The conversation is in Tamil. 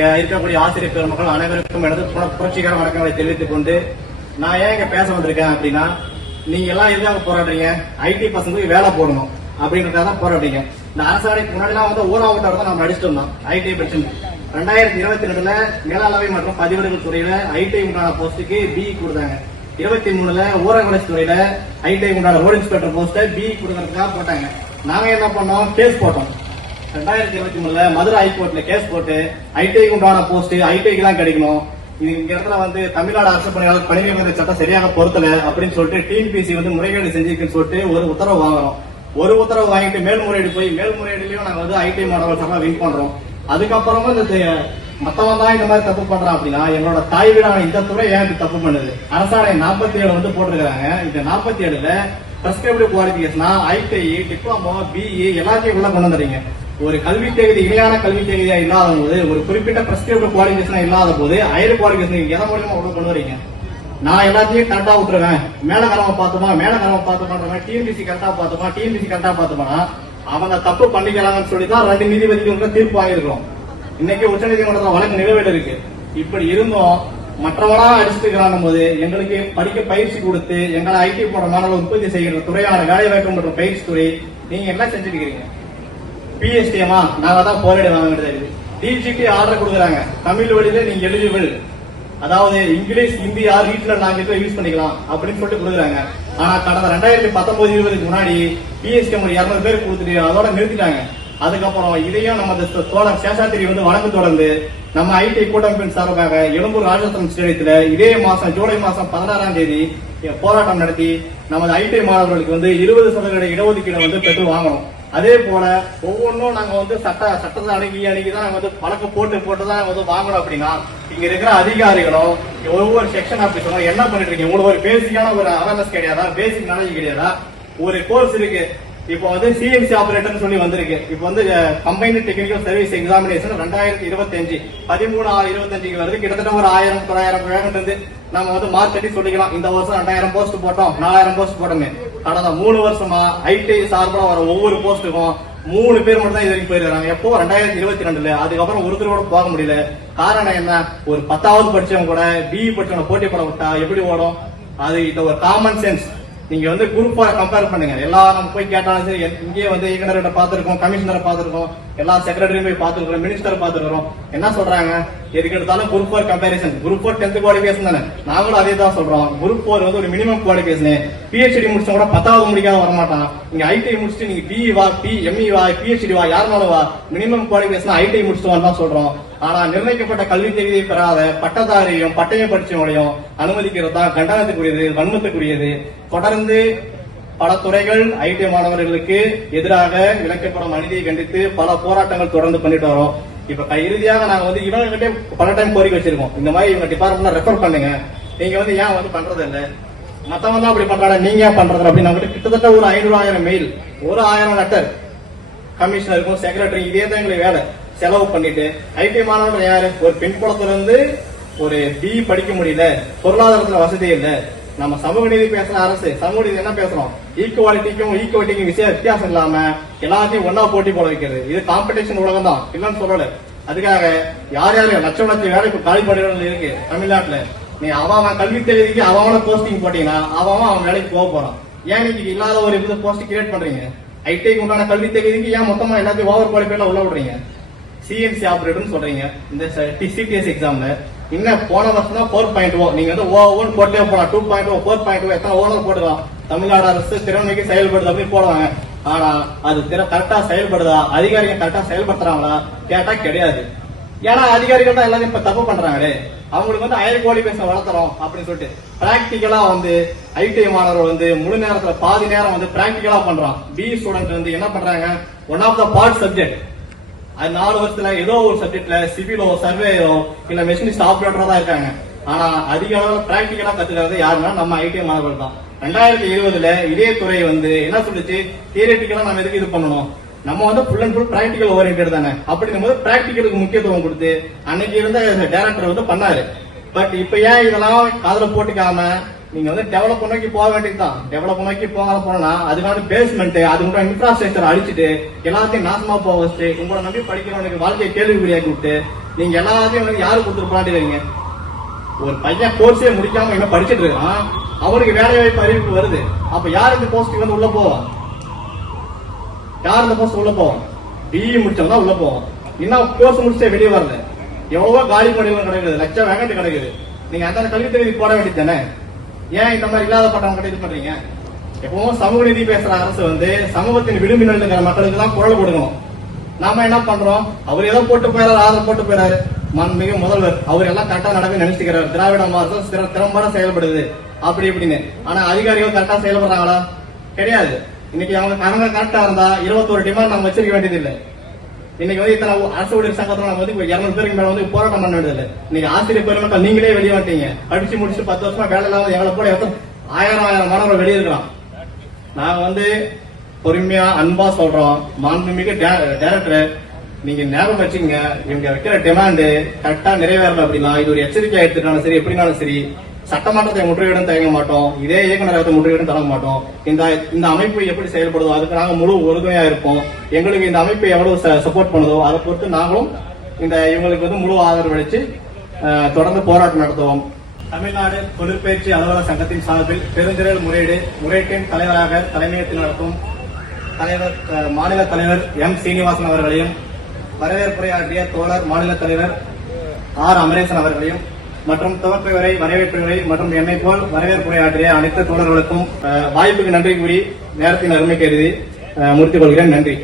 இருக்கக்கூடிய ஆசிரியர் பெருமக்கள் அனைவருக்கும் எனது புரட்சிகர வணக்கங்களை தெரிவித்துக் கொண்டு நான் ஏன் இங்க பேச வந்திருக்கேன் அப்படின்னா, நீங்க எல்லாம் எதுக்காக போராடுறீங்க? ஐடி பசங்களுக்கு வேலை போடணும் அப்படின்றதுக்காக தான் போராடுறீங்க. இந்த அரசாணைக்கு முன்னாடிலாம் வந்து ஊராவட்டோட தான் நம்ம நடிச்சிட்டு இருந்தோம். ஐடி பிரச்சனை 2022 மேலாளவை மற்றும் பதிவேடுகள் துறையில ஐடி உண்டான போஸ்டுக்கு பி கொடுத்தாங்க. 23 ஊரக வளர்ச்சி துறையில ஐடி உண்டான ரோட் இன்ஸ்பெக்டர் போஸ்ட பி கொடுக்கறதுக்காக போட்டாங்க. நாங்க என்ன பண்ணோம்? கேஸ் போட்டோம். 2023 மதுரை ஹைகோர்ட்ல கேஸ் போட்டு ஐடி உண்டான போஸ்ட் ஐடிக்கு தான் கிடைக்கணும். இது இந்த இடத்துல வந்து தமிழ்நாடு அரசு பணியாளர் பணி நியமன சட்டம் சரியாக பொருத்தல அப்படின்னு சொல்லிட்டு டிஎன்பிசி வந்து முறைகேடு செஞ்சிருக்குன்னு சொல்லிட்டு ஒரு உத்தரவு வாங்குறோம். ஒரு உத்தரவு வாங்கிட்டு மேல்முறையீடு போய் மேல்முறையீடுலயும் நாங்க வந்து ஐடி மாணவர்கள் வின் பண்றோம். அதுக்கப்புறமா இந்த மத்தவன் தான் இந்த மாதிரி தப்பு பண்றான் அப்படின்னா, என்னோட தாய் வீடான இந்த துறை ஏன் தப்பு பண்ணுது? அரசாணை 47 வந்து போட்டிருக்காங்க. இந்த 47ல பிரிஸ்கிரைப்டு குவாலிபிகேஷனா ஐடி, டிப்ளமோ, பிஇ எல்லாத்தையும் உள்ள கொண்டு வந்துறீங்க. ஒரு கல்வி தேதி இணையான கல்வி தேதியா இல்லாத போது, ஒரு குறிப்பிட்ட பிரிஸ்கிரைப்டு குவாலிபிகேஷனா இல்லாத போது ஹையர் குவாலிபிகேஷன் எதை மூலியமா உள்ள கொண்டு வரீங்க? நான் எல்லாத்தையும் கரெக்டா விட்டுருவேன். மேலகரவை பார்த்துமா டிஎன்பிசி கரெக்டா பார்த்துமா, டிஎன்பிசி கரெக்டா பார்த்துமா, அவங்க தப்பு பண்ணிக்கலாம்னு சொல்லிதான் 2 நீதிபதிகளுக்கு தீர்ப்பு வாங்கியிருக்கோம். இன்னைக்கு உச்சநீதிமன்றத்தில் வழக்கு நிலுவையில் இருக்கு. இப்படி இருந்தும் மற்றவனா அடிச்சுட்டு போது எங்களுக்கு படிக்க பயிற்சி கொடுத்து எங்களை ஐடி போட மாணவர்கள் உற்பத்தி செய்கிற துறையான வேலைவாய்ப்பு மற்றும் பயிற்சி துறை நீங்க என்ன செஞ்சுருக்கீங்க? பிஎஸ்டிஎமா நாங்க தான் போராடி வாங்க வேண்டியது. டிஜிடி ஆர்டர் கொடுக்குறாங்க, தமிழ் வழியில நீங்க எலிஜிபிள், அதாவது English, Hindi, regional language use பண்ணிக்கலாம் அப்படின்னு சொல்லிட்டு கொடுக்குறாங்க. ஆனா கடந்த 2019-20 முன்னாடி பிஎஸ்டிஎம் 200 பேர் கொடுத்துட்டு அதோட நிறுத்திட்டாங்க. அதுக்கப்புறம் இதையும் நம்ம தோழர் சேஷாத்திரி வந்து வழக்கு தொடர்ந்து நம்ம ஐடி கூட்டமைப்பின் சார்பாக எழும்பூர் ராஜரத்னம் ஸ்டேடியத்தில் இதே மாசம் ஜூலை மாசம் 16ஆம் தேதி போராட்டம் நடத்தி நமது ஐடி மாணவர்களுக்கு வந்து 20% இடஒதுக்கீடு வந்து பெற்று வாங்கணும். அதே போல ஒவ்வொன்றும் நாங்க வந்து சட்டத்தை அணுகிதான் நாங்க வந்து வழக்கு போட்டுதான் வந்து வாங்கணும். அப்படின்னா இங்க இருக்கிற அதிகாரிகளும் ஒவ்வொரு செக்ஷன் ஆபீஸரும் என்ன பண்ணிட்டு இருக்கீங்க? உங்களுக்கு ஒரு பேசிக்கான ஒரு அவேர்னஸ் கிடையாதா? பேசிக் நாலேஜ் கிடையாதா? ஒரு கோர்ஸ் இருக்கு, இப்போ வந்து சிஎன்சி ஆபரேட்டர் சொல்லி வந்திருக்கு. இப்போ வந்து கம்பைன்டு டெக்னிக்கல் சர்வீஸ் எக்ஸாமினேஷன் 2025 13/6/25 வருது. கிட்டத்தட்ட ஒரு 1000-900 வேகன்ட் இருந்து நம்ம வந்து மார்க் கட்டி சொல்லிக்கலாம். இந்த வருஷம் 2000 போஸ்ட் போட்டோம், 4000 போஸ்ட் போட்டோமே. கடந்த 3 வருஷமா ஐடி சார்பில் வர ஒவ்வொரு போஸ்ட்டுக்கும் 3 பேர் மட்டும் தான் இது வரைக்கும் போயிருக்காங்க. எப்போ 2022. அதுக்கப்புறம் ஒருத்தர் கூட போக முடியல. காரணம் என்ன? ஒரு 10வது படிச்சவங்க கூட பிஇ படிச்சவங்க போட்டி போட விட்டா எப்படி ஓடும்? அது இது ஒரு காமன் சென்ஸ். நீங்க வந்து குரூப்பா கம்பேர் பண்ணுங்க. எல்லாரும் போய் கேட்டாலும் சரி, இங்கேயே வந்து இயக்குநர்கிட்ட பாத்துருக்கோம், கமிஷனரை பாத்துருக்கோம், எல்லா செக்ரட்டரியும் போய் பாத்துருக்கோம், மினிஸ்டர் பாத்துருக்கோம். என்ன சொல்றாங்க? எதுக்கு எடுத்தாலும் group 4 comparison. Group 4 10th qualification தானே, நாங்களும் அதே தான் சொல்றோம். குரூப் 4 வந்து ஒரு மினிமம் குவாலிபிகேஷன். பிஹெச்டி முடிச்சா கூட 10வது முடிக்காத வரமாட்டான். நீங்க ஐடி முடிச்சுட்டு நீங்க பிஇ வா, எம்இ வா, பிஹெச்டி வா, யாருனாலும் வா, மினிமம் குவாலிபிகேஷன் ஐடி முடிச்சுட்டு தான் சொல்றோம். ஆனா நிர்ணயிக்கப்பட்ட கல்வி தகுதியை பெறாத பட்டதாரியும் பட்டயம் படிச்சவங்களையும் அனுமதிக்கிறது தான் கண்டனத்துக்குரியது, வன்மத்துக்குரியது. தொடர்ந்து பல துறைகள் ஐடி மாணவர்களுக்கு எதிராக இழைக்கப்படும் அநீதியை கண்டித்து பல போராட்டங்கள் தொடர்ந்து பண்ணிட்டு வரோம். இப்ப இறுதியாக நாங்க வந்து இவங்ககிட்ட பல டைம் கோரிக்கை வச்சிருக்கோம். இந்த மாதிரி இவங்க டிபார்ட்மெண்ட்ல ரெஃபர் பண்ணுங்க, நீங்க வந்து ஏன் வந்து பண்றது இல்ல, மத்தவங்க தான் அப்படி பண்றாங்க, நீங்க ஏன் பண்றது அப்படின்னு கிட்டத்தட்ட ஒரு 500-1000 மெயில், ஒரு 1000 லெட்டர் கமிஷனருக்கும் செக்ரட்டரி இதே தான் எங்களுக்கு வேலை செலவு பண்ணிட்டு ஐடி மாணவர்கள் யாரு? ஒரு பின்புலத்துல இருந்து ஒரு பிஇ படிக்க முடியல, பொருளாதாரத்துல வசதி இல்ல. நம்ம சமூக நீதி பேசுற அரசு, சமூக நீதி என்ன பேசுறோம்? ஈக்குவாலிட்டிக்கும் வித்தியாசம் இல்லாம எல்லாத்தையும் ஒன்னா போட்டி போட வைக்கிறது. இது காம்படிஷன் உலகம் தான், இல்லன்னு சொல்லல. அதுக்காக யார் யாரு லட்சம் வேலை இப்ப காலிப்படைகள் இருக்கு தமிழ்நாட்டுல. நீ அவன் கல்வி தேதிக்கு அவன போஸ்டிங் போட்டீங்கன்னா அவன் வேலைக்கு போக போறான். ஏன் நீங்க இல்லாத ஒரு இது போஸ்ட் கிரியேட் பண்றீங்க? ஐடிக்கு உண்டான கல்வி தேதிக்கு ஏன் மொத்தமா எல்லாத்தையும் ஓவர் குவாலிஃபைட்ல உள்ள விடுறீங்க? சிஎன்சி ஆபரேட்டர் சொல்றீங்க. இந்த சிடிஎஸ் எக்ஸாம்ல இன்னும் போன வருஷம் தான் 4.0 நீங்க வந்து ஓன் போட்டே போலாம். 2.0 4.0 எத்தனை ஓனர் போடலாம்? தமிழ்நாடு அரசு திறமைக்கு செயல்படுது அப்படின்னு போடுவாங்க. ஆனா அது கரெக்டா செயல்படுதா? அதிகாரிகள் கரெக்டா செயல்படுத்துறாங்களா கேட்டா கிடையாது. ஏன்னா அதிகாரிகள் தான் எல்லாத்தையும் இப்ப தப்பு பண்றாங்களே. அவங்களுக்கு வந்து ஹையர் குவாலிஃபிகேஷன் வளர்த்துறோம் அப்படின்னு சொல்லிட்டு பிராக்டிகலா வந்து ஐடி மாணவர்கள் வந்து முழு நேரத்துல பாதி நேரம் வந்து பிராக்டிகலா பண்றான். பி ஸ்டூடெண்ட் வந்து என்ன பண்றாங்க? One of the part subject அது 4 வருஷத்துல ஏதோ ஒரு சப்ஜெக்ட்ல சிவிலோ, சர்வேயோ இல்ல மெஷினிஸ்ட் ஆபரேட்டரா தான் இருக்காங்க. ஆனா அதிக அளவுல பிராக்டிகலா கத்துக்கிறது யாருன்னா நம்ம ஐடி மாணவர்கள் தான். 2020 இதே துறை வந்து என்ன சொல்லுச்சு? தியரிட்டிக்கலா நம்ம எதுக்கு இது பண்ணணும்? நம்ம வந்து full and full practical oriented தானே. அப்படிங்கும் போது பிராக்டிகலுக்கு முக்கியத்துவம் கொடுத்து அன்னைக்கு இருந்த டைரக்டர் வந்து பண்ணாரு. பட் இப்ப ஏன் இதெல்லாம் காதல போட்டுக்காம நீங்க வந்து டெவலப் நோக்கி போக வேண்டியதுதான். டெவலப் நோக்கி போனா அதுக்கான பேஸ்மெண்ட், அதுக்கு இன்ஃப்ராஸ்ட்ரக்சர் அடிச்சுட்டு எல்லாத்தையும் நாசமா போக வச்சுட்டு உங்களை நம்பி படிக்கிறவனுக்கு வாழ்க்கையை கேள்விக்குறியாக்கி விட்டு நீங்க எல்லாத்தையும் வந்து யாரு கொடுத்துருப்பான்னு. ஒரு பையன் கோர்ஸே முடிக்காம என்ன படிச்சுட்டு இருக்கான், அவனுக்கு வேலை வாய்ப்பு அறிவிப்பு வருது. அப்ப யார் இந்த போஸ்ட்டுக்கு வந்து உள்ள போவான்? யார் இந்த போஸ்ட் உள்ள போவான்? பிஇ முடிச்சவங்க உள்ள போவான். இன்னும் கோர்ஸ் முடிச்சே வெளியே வரல. எவ்வளவோ காலி பணிகள் கிடைக்குது, லட்சம் வேகண்ட் கிடைக்குது. நீங்க அந்த கல்வி தகுதி போட வேண்டியது தானே? ஏன் இந்த மாதிரி இல்லாத பட்டவங்க கிட்ட இது பண்றீங்க? எப்பவும் சமூக நீதி பேசுற அரசு வந்து சமூகத்தின் விளிம்பில் இருக்கிற மக்களுக்கு தான் குரல் கொடுக்கணும். நாம என்ன பண்றோம்? அவர் ஏதோ போட்டு போயிறாரு, ஆதரவு போட்டு போயிறாரு. மிக முதல்வர் அவர் எல்லாம் கரெக்டா நடக்க நினைச்சுக்கிறார். திராவிட மாதம் திறம்பட செயல்படுது அப்படி இப்படின்னு. ஆனா அதிகாரிகள் கரெக்டா செயல்படுறாங்களா? கிடையாது. இன்னைக்கு அவங்க கரெக்டா இருந்தா 21 டிமாண்ட் நம்ம வச்சிருக்க வேண்டியது இல்லை. இன்னைக்கு வந்து இத்தனை அரசு ஊழியர் சங்கத்துல நம்ம வந்து 200 பேருக்கு மேல வந்து போராட்டம் பண்ண வேண்டியது இல்லை. இன்னைக்கு ஆசிரியர் பெருமக்கள் நீங்களே வெளியே வந்துட்டீங்க. படிச்சு முடிச்சு 10 வருஷமா வேலை இல்லாம எங்களை போல ஆயிரம் மாணவர்கள் வெளியே இருக்கிறோம். நாங்க வந்து பொறுமையா அன்பா சொல்றோம். மாண்புமிகு டைரக்டர், நீங்க ஞாபகம் வச்சுங்க, இவங்க வைக்கிற டிமாண்டு கரெக்டா நிறைவேறல அப்படின்னா இது ஒரு எச்சரிக்கை எடுத்துட்டாலும் சரி, எப்படினாலும் சரி, சட்டமன்றத்தை முற்றுகையிடம் தயங்க மாட்டோம். இதே இயக்குநரகத்தை முற்றுகையிடம் தரங்க மாட்டோம். இந்த அமைப்பு எப்படி செயல்படுதோ அதுக்கு நாங்க முழு உறுதுணையா இருப்போம். எங்களுக்கு இந்த அமைப்பு எவ்வளவு சப்போர்ட் பண்ணுதோ அதை பொறுத்து நாங்களும் இவங்களுக்கு வந்து முழு ஆதரவு அளிச்சு தொடர்ந்து போராட்டம் நடத்துவோம். தமிழ்நாடு தொழிற்பயிற்சி அலுவலர் சங்கத்தின் சார்பில் பெருந்திரள் முறையீட்டின் தலைவராக தலைமையேற்று நடத்தும் மாநில தலைவர் எம் சீனிவாசன் அவர்களையும், வரவேற்புரையாற்றிய தோழர் மாநில தலைவர் ஆர் அமரேசன் அவர்களையும் மற்றும் துவக்க உரை, வரவேற்பு உரை மற்றும் என்னை போல் வரவேற்புரையாற்றிய அனைத்து தோழர்களுக்கும் வாய்ப்புக்கு நன்றி கூறி நேரத்தின் அருமை கருதி முடித்துக் கொள்கிறேன். நன்றி.